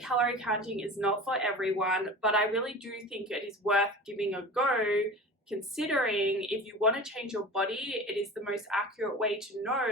calorie counting is not for everyone, but I really do think it is worth giving a go, considering if you want to change your body, it is the most accurate way to know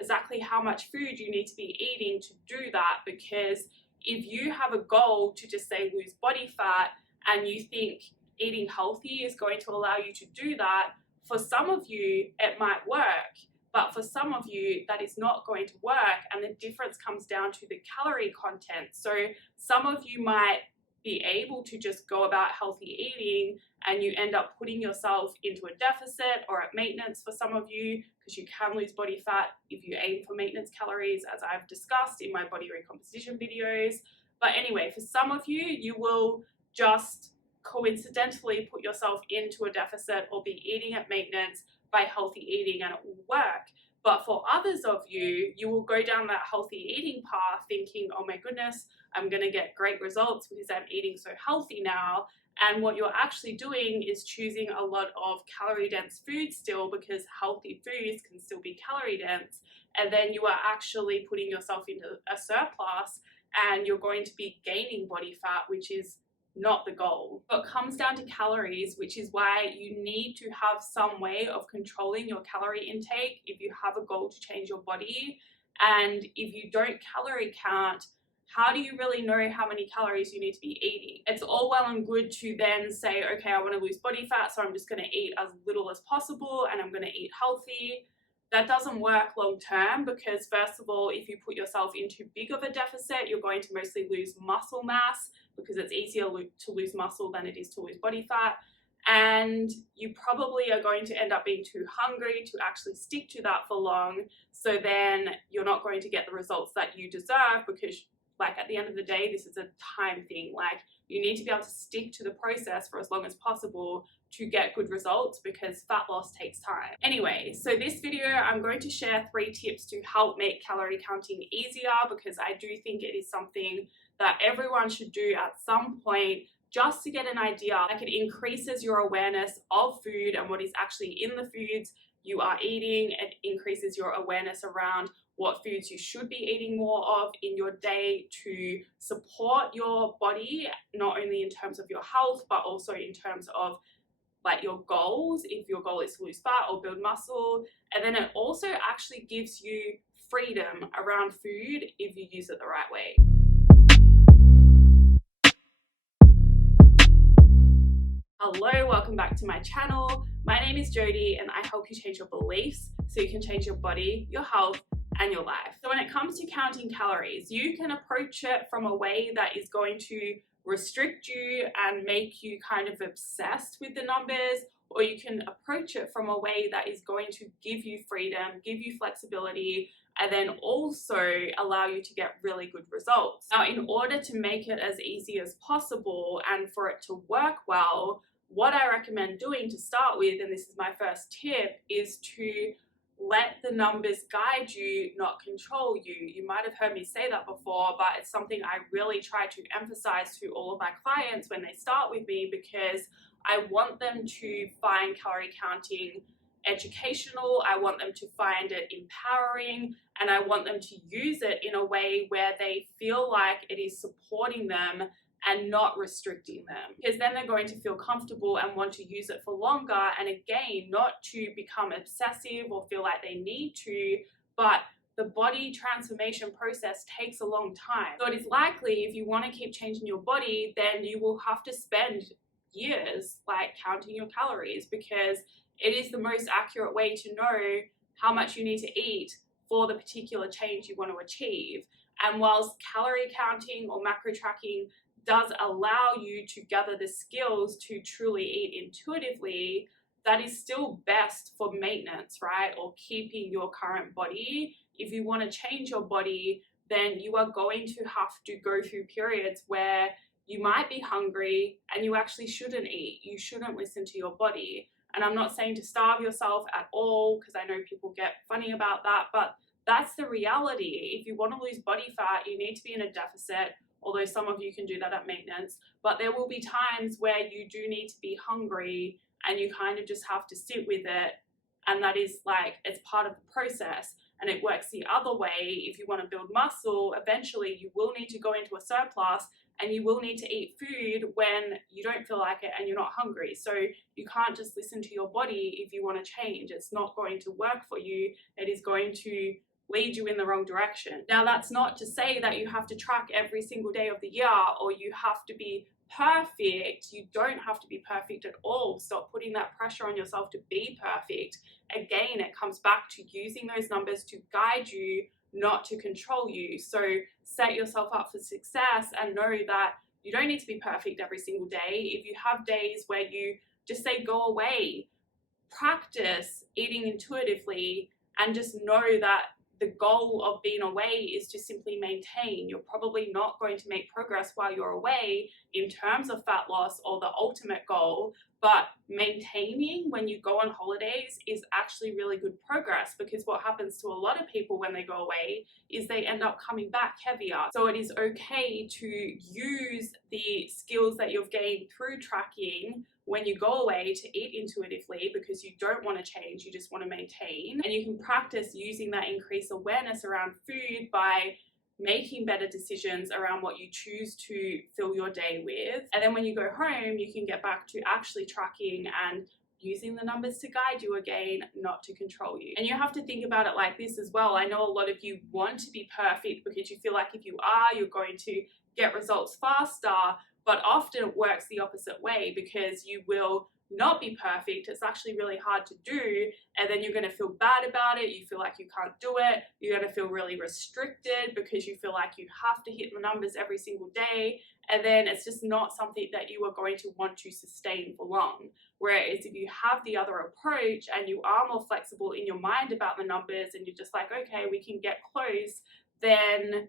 exactly how much food you need to be eating to do that. Because if you have a goal to just say lose body fat and you think eating healthy is going to allow you to do that, for some of you it might work, but for some of you that is not going to work, and the difference comes down to the calorie content. So some of you might be able to just go about healthy eating and you end up putting yourself into a deficit or at maintenance for some of you, because you can lose body fat if you aim for maintenance calories, as I've discussed in my body recomposition videos. But anyway, for some of you, you will just coincidentally put yourself into a deficit or be eating at maintenance by healthy eating, and it will work. But for others of you, you will go down that healthy eating path thinking, oh my goodness, I'm going to get great results because I'm eating so healthy now. And what you're actually doing is choosing a lot of calorie dense foods still, because healthy foods can still be calorie dense. And then you are actually putting yourself into a surplus and you're going to be gaining body fat, which is not the goal. So it comes down to calories, which is why you need to have some way of controlling your calorie intake if you have a goal to change your body. And if you don't calorie count, how do you really know how many calories you need to be eating? It's all well and good to then say, okay, I want to lose body fat, so I'm just going to eat as little as possible and I'm going to eat healthy. That doesn't work long term, because first of all, if you put yourself into too big of a deficit, you're going to mostly lose muscle mass, because it's easier to lose muscle than it is to lose body fat. And you probably are going to end up being too hungry to actually stick to that for long. So then you're not going to get the results that you deserve, because like at the end of the day, this is a time thing. Like you need to be able to stick to the process for as long as possible to get good results, because fat loss takes time. Anyway, so this video, I'm going to share 3 tips to help make calorie counting easier, because I do think it is something that everyone should do at some point, just to get an idea. Like, it increases your awareness of food and what is actually in the foods you are eating. It increases your awareness around what foods you should be eating more of in your day to support your body, not only in terms of your health, but also in terms of like your goals, if your goal is to lose fat or build muscle. And then it also actually gives you freedom around food if you use it the right way. Hello, welcome back to my channel. My name is Jodie and I help you change your beliefs so you can change your body, your health, and your life. So when it comes to counting calories, you can approach it from a way that is going to restrict you and make you kind of obsessed with the numbers, or you can approach it from a way that is going to give you freedom, give you flexibility, and then also allow you to get really good results. Now, in order to make it as easy as possible and for it to work well, what I recommend doing to start with, and this is my first tip, is to let the numbers guide you, not control you. You might have heard me say that before, but it's something I really try to emphasize to all of my clients when they start with me, because I want them to find calorie counting educational, I want them to find it empowering, and I want them to use it in a way where they feel like it is supporting them and not restricting them, because then they're going to feel comfortable and want to use it for longer. And again, not to become obsessive or feel like they need to, but the body transformation process takes a long time. So it is likely, if you want to keep changing your body, then you will have to spend years like counting your calories, because it is the most accurate way to know how much you need to eat for the particular change you want to achieve. And whilst calorie counting or macro tracking does allow you to gather the skills to truly eat intuitively, that is still best for maintenance, right? Or keeping your current body. If you want to change your body, then you are going to have to go through periods where you might be hungry and you actually shouldn't eat. You shouldn't listen to your body. And I'm not saying to starve yourself at all, because I know people get funny about that, but that's the reality. If you want to lose body fat, you need to be in a deficit, although some of you can do that at maintenance. But there will be times where you do need to be hungry and you kind of just have to sit with it. And that is like, it's part of the process. And it works the other way. If you want to build muscle, eventually you will need to go into a surplus, and you will need to eat food when you don't feel like it and you're not hungry. So you can't just listen to your body if you want to change. It's not going to work for you. It is going to lead you in the wrong direction. Now, that's not to say that you have to track every single day of the year, or you have to be perfect. You don't have to be perfect at all. Stop putting that pressure on yourself to be perfect. Again, it comes back to using those numbers to guide you, not to control you. So set yourself up for success and know that you don't need to be perfect every single day. If you have days where you just say go away, practice eating intuitively, and just know that the goal of being away is to simply maintain. You're probably not going to make progress while you're away in terms of fat loss or the ultimate goal, but maintaining when you go on holidays is actually really good progress, because what happens to a lot of people when they go away is they end up coming back heavier. So it is okay to use the skills that you've gained through tracking when you go away to eat intuitively, because you don't want to change, you just want to maintain. And you can practice using that increased awareness around food by making better decisions around what you choose to fill your day with. And then when you go home, you can get back to actually tracking and using the numbers to guide you again, not to control you. And you have to think about it like this as well. I know a lot of you want to be perfect because you feel like if you are, you're going to get results faster. But often it works the opposite way, because you will not be perfect. It's actually really hard to do, and then you're going to feel bad about it. You feel like you can't do it. You're going to feel really restricted because you feel like you have to hit the numbers every single day, and then it's just not something that you are going to want to sustain for long. Whereas if you have the other approach and you are more flexible in your mind about the numbers, and you're just like, okay, we can get close, then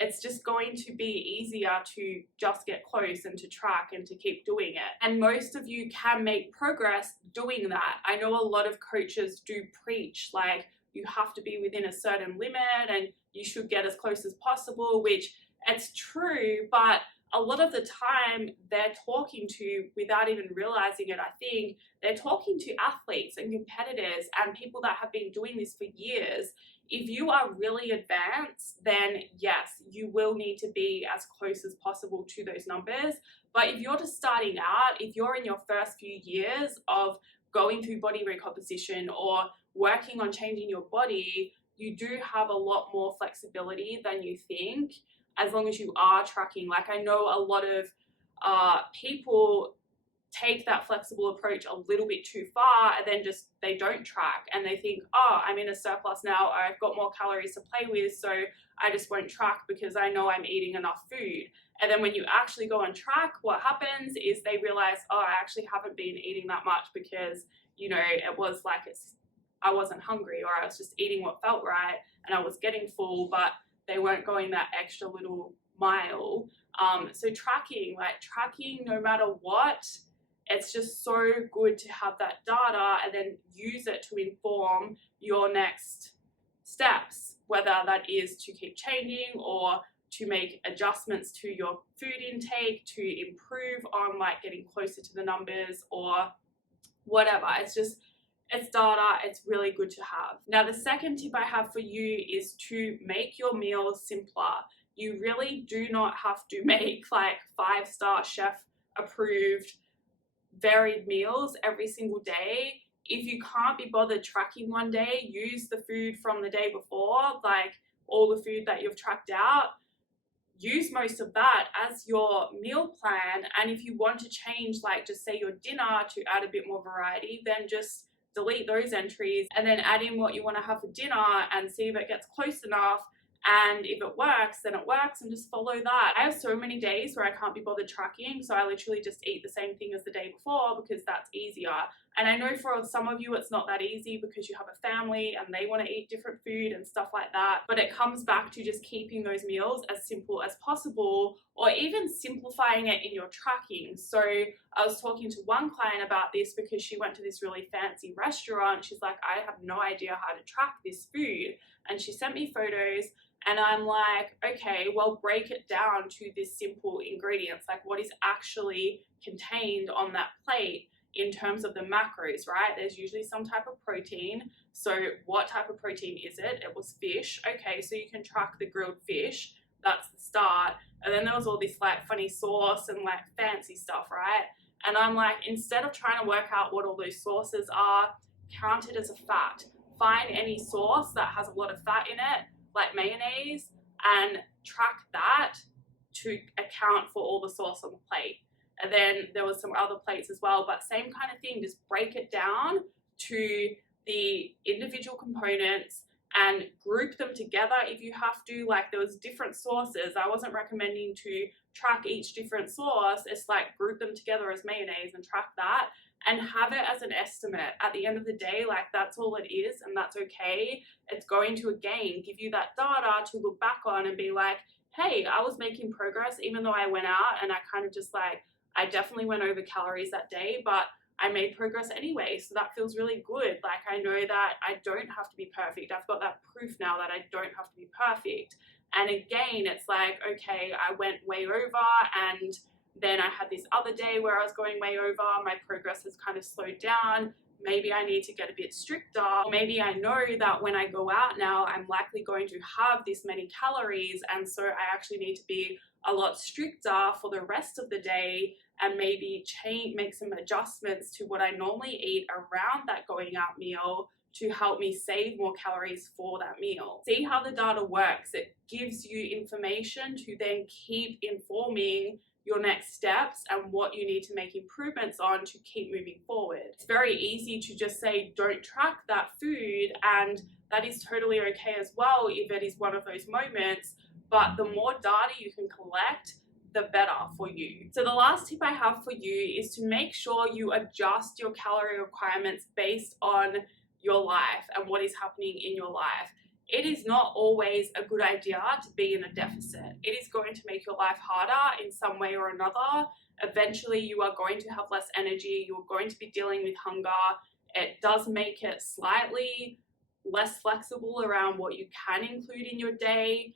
it's just going to be easier to just get close and to track and to keep doing it. And most of you can make progress doing that. I know a lot of coaches do preach like you have to be within a certain limit and you should get as close as possible, which it's true, but a lot of the time they're talking to, without even realizing it, I think, they're talking to athletes and competitors and people that have been doing this for years. If you are really advanced, then yes, you will need to be as close as possible to those numbers. But if you're just starting out, if you're in your first few years of going through body recomposition or working on changing your body, you do have a lot more flexibility than you think, as long as you are tracking. Like, I know a lot of people take that flexible approach a little bit too far, and then just they don't track, and they think, oh, I'm in a surplus now, I've got more calories to play with, so I just won't track because I know I'm eating enough food. And then when you actually go on track, what happens is they realize, oh, I actually haven't been eating that much because, you know, it was like I wasn't hungry, or I was just eating what felt right and I was getting full, but they weren't going that extra little mile. So tracking no matter what, it's just so good to have that data and then use it to inform your next steps, whether that is to keep changing or to make adjustments to your food intake, to improve on like getting closer to the numbers or whatever. It's data, it's really good to have. Now, the second tip I have for you is to make your meals simpler. You really do not have to make like 5-star chef approved varied meals every single day. If you can't be bothered tracking one day, use the food from the day before, like all the food that you've tracked out. Use most of that as your meal plan. And if you want to change, like just say your dinner to add a bit more variety, then just delete those entries and then add in what you want to have for dinner and see if it gets close enough. And if it works, then it works, and just follow that. I have so many days where I can't be bothered tracking, so I literally just eat the same thing as the day before because that's easier. And I know for some of you it's not that easy because you have a family and they want to eat different food and stuff like that. But it comes back to just keeping those meals as simple as possible, or even simplifying it in your tracking. So I was talking to one client about this because she went to this really fancy restaurant. She's like, I have no idea how to track this food. And she sent me photos. And I'm like, okay, well, break it down to this simple ingredients, like what is actually contained on that plate. in terms of the macros, right? There's usually some type of protein. So what type of protein is it? It was fish. Okay, so you can track the grilled fish. That's the start. And then there was all this like funny sauce and like fancy stuff, right? And I'm like, instead of trying to work out what all those sauces are, count it as a fat. Find any sauce that has a lot of fat in it, like mayonnaise, and track that to account for all the sauce on the plate. And then there was some other plates as well, but same kind of thing, just break it down to the individual components and group them together if you have to. Like there was different sauces. I wasn't recommending to track each different sauce. It's like group them together as mayonnaise and track that and have it as an estimate. At the end of the day, like that's all it is, and that's okay. It's going to again give you that data to look back on and be like, hey, I was making progress even though I went out and I kind of just like, I definitely went over calories that day, but I made progress anyway, so that feels really good. Like I know that I don't have to be perfect. I've got that proof now that I don't have to be perfect. And again, it's like, okay, I went way over, and then I had this other day where I was going way over. My progress has kind of slowed down. Maybe I need to get a bit stricter. Or maybe I know that when I go out now, I'm likely going to have this many calories, and so I actually need to be a lot stricter for the rest of the day and maybe make some adjustments to what I normally eat around that going out meal to help me save more calories for that meal. See how the data works. It gives you information to then keep informing your next steps and what you need to make improvements on to keep moving forward. It's very easy to just say, don't track that food, and that is totally okay as well if it is one of those moments, but the more data you can collect, the better for you. So the last tip I have for you is to make sure you adjust your calorie requirements based on your life and what is happening in your life. It is not always a good idea to be in a deficit. It is going to make your life harder in some way or another. Eventually you are going to have less energy. You're going to be dealing with hunger. It does make it slightly less flexible around what you can include in your day.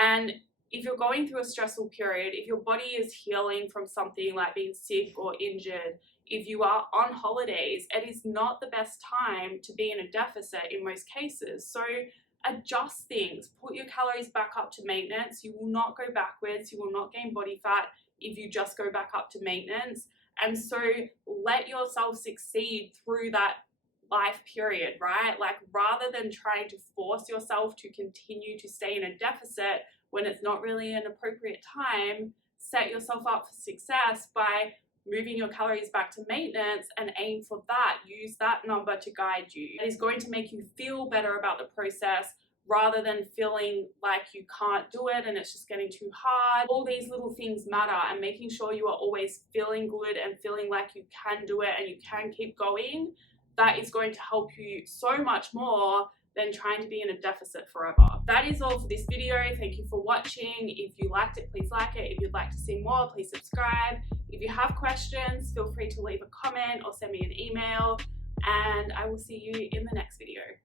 And if you're going through a stressful period, if your body is healing from something like being sick or injured, if you are on holidays, it is not the best time to be in a deficit in most cases. So adjust things, put your calories back up to maintenance. You will not go backwards, you will not gain body fat if you just go back up to maintenance. And so let yourself succeed through that life period, right? Like rather than trying to force yourself to continue to stay in a deficit when it's not really an appropriate time, set yourself up for success by moving your calories back to maintenance and aim for that. Use that number to guide you. It is going to make you feel better about the process rather than feeling like you can't do it and it's just getting too hard. All these little things matter, and making sure you are always feeling good and feeling like you can do it and you can keep going, that is going to help you so much more than trying to be in a deficit forever. That is all for this video. Thank you for watching. If you liked it, please like it. If you'd like to see more, please subscribe. If you have questions, feel free to leave a comment or send me an email, and I will see you in the next video.